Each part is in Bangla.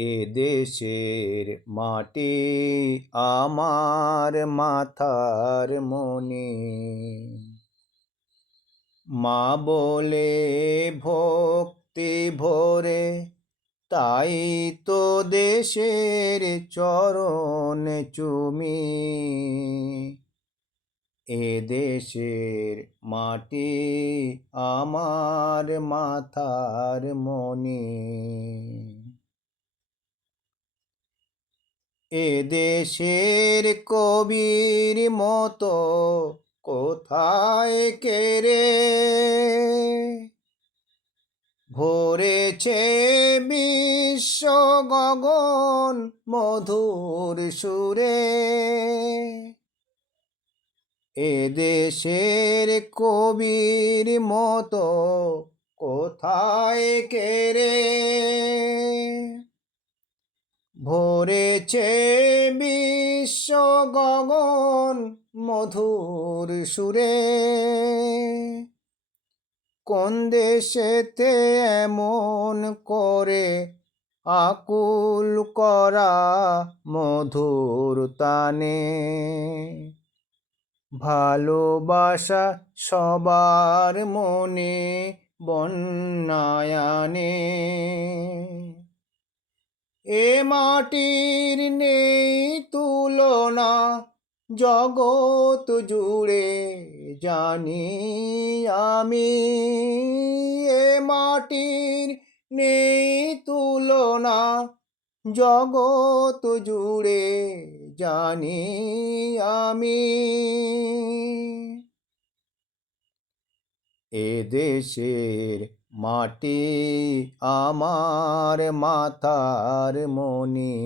এ দেশের মাটি আমার মাথার মনি। মা বলে, ভক্তি ভরে, তাই তো দেশের চরণ চুমি। এ দেশের মাটি আমার মাথার মনি। এ দেশের কবির মতো কোথায় কেরে ভরেছে বিশ্ব গগন মধুর সুরে। এ দেশের কবির মতো কোথায় কেরে ভরেছে বিশ্ব গগন মধুর সুরে। কোন দেশেতে এমন করে আকুল করা মধুর তানে? ভালোবাসা সবার মনে বন্যায়ানে এ মাটির নেই তুলনা, জগৎ জুড়ে জানি আমি। এ মাটির নেই তুলনা, জগৎ জুড়ে জানি আমি। এ দেশের মাটি আমার মাথার মনি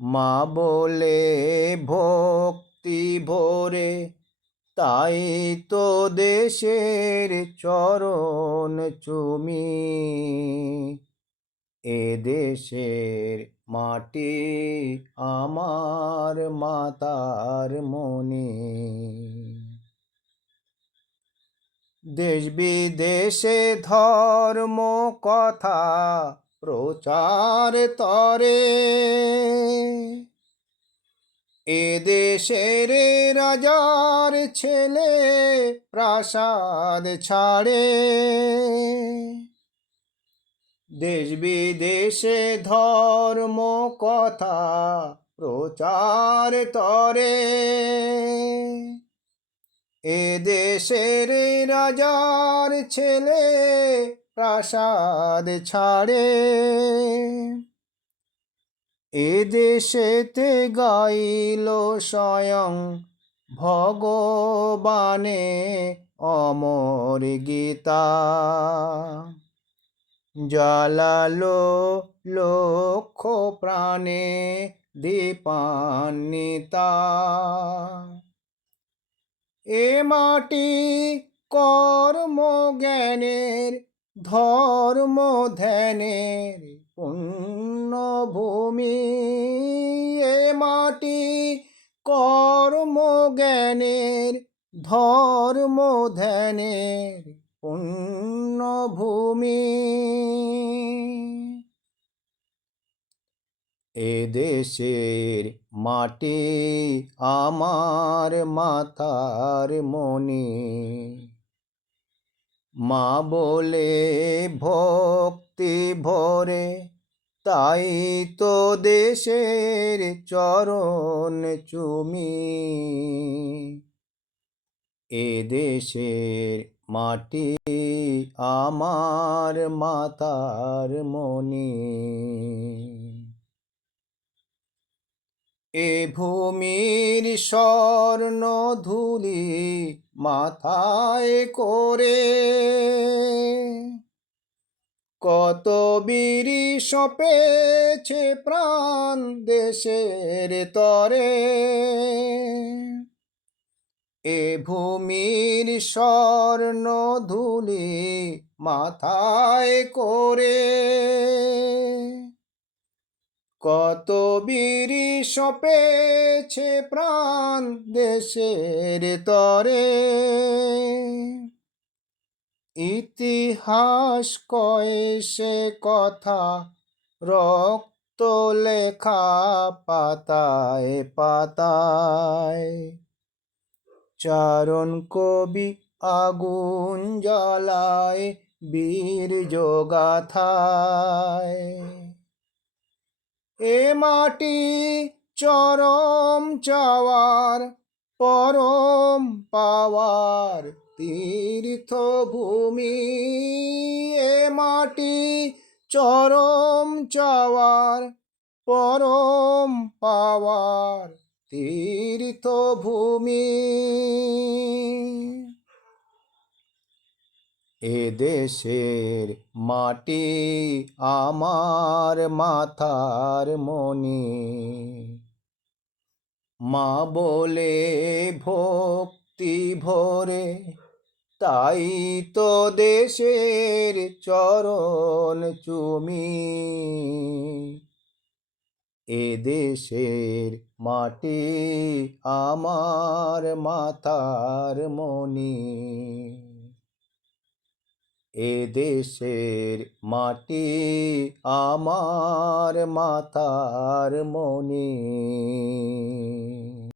মা বলে, ভক্তি ভরে, তাই তো দেশের চরণ চুমি। এ দেশের মাটি আমার মাতার মনি দেশ বিদেশে ধর্ম কথা প্রচার তরে। এ দেশের রাজার ছেলে প্রাসাদ ছাড়ে। দেশ বিদেশে ধর্ম কথা প্রচার তরে। এ দেশের রাজার ছেলে প্রাসাদ ছাড়ে। এ দেশেতে গাইল স্বয়ং ভগবানে অমর গীতা। জ্বালালো লক্ষ প্রাণে দীপান্বিতা। এ মাটি কর্ম জ্ঞানের ধর্ম ধ্যানের পুণ্যভূমি এ মাটি কর্ম জ্ঞানের ধর্ম ধ্যানের পুণ্যভূমি এ দেশের মাটি আমার মাথার মনি মা বলে, ভক্তি ভরে, তাই তো দেশের চরণ চুমি। এ দেশের মাটি আমার মাতার মনি এ ভূমির স্বর্ণ ধুলি মাথায় করে। কত বিরি সপেছে প্রাণ দেশের তরে। এ ভূমির স্বর্ণ ধুলি মাথায় করে। কত বীরি সপেছে প্রাণ দেশের তরে। ইতিহাস কয়ে সে কথা, রক্ত লেখা পাতায় পাতায়। চারণ কবি আগুন জ্বালায়, বীর যোগাথায়। এ মাটি চরম চাওয়ার পরম পাওয়ার তীর্থভূমি। এ মাটি চরম চাওয়ার পরম পাওয়ার তীর্থভূমি। এ দেশের মাটি আমার মাথার মনি মা বলে, ভক্তি ভরে, তাই তো দেশের চরণ চুমি। এ দেশের মাটি আমার মাথার মনি এ দেশের মাটি আমার মাথার মনি